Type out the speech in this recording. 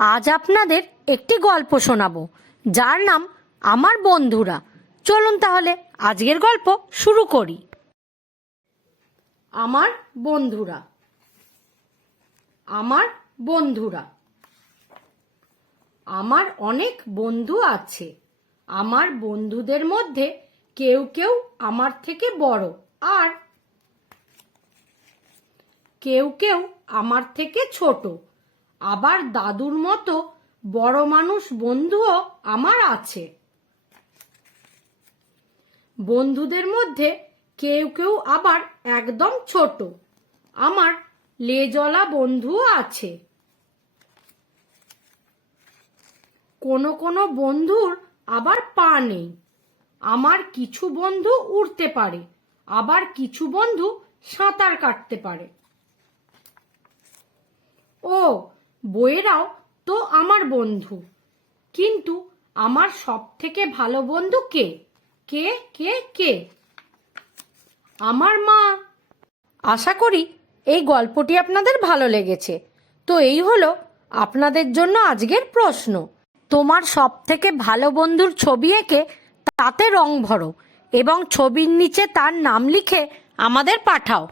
আজ আপনাদের একটি গল্প শোনাবো, যার নাম আমার বন্ধুরা। চলুন তাহলে আজকের গল্প শুরু করি। আমার বন্ধুরা। আমার বন্ধুরা। আমার অনেক বন্ধু আছে। আমার বন্ধুদের মধ্যে কেউ কেউ আমার থেকে বড়, আর কেউ কেউ আমার থেকে ছোট। আবার দাদুর মতো বড় মানুষ বন্ধুও আমার আছে। বন্ধুদের মধ্যে কেউ কেউ আবার একদম ছোট। আমার লেজলা বন্ধুও আছে। কোনো কোনো বন্ধুর আবার পা নেই। আমার কিছু বন্ধু উড়তে পারে, আবার কিছু বন্ধু সাঁতার কাটতে পারে। ও বইয়েরাও তো আমার বন্ধু। কিন্তু আমার সব থেকে ভালো বন্ধু কে? কে কে কে? আমার মা। আশা করি এই গল্পটি আপনাদের ভালো লেগেছে। তো এই হলো আপনাদের জন্য আজকের প্রশ্ন। তোমার সব থেকে ভালো বন্ধুর ছবি এঁকে তাতে রং ভরো এবং ছবির নিচে তার নাম লিখে আমাদের পাঠাও।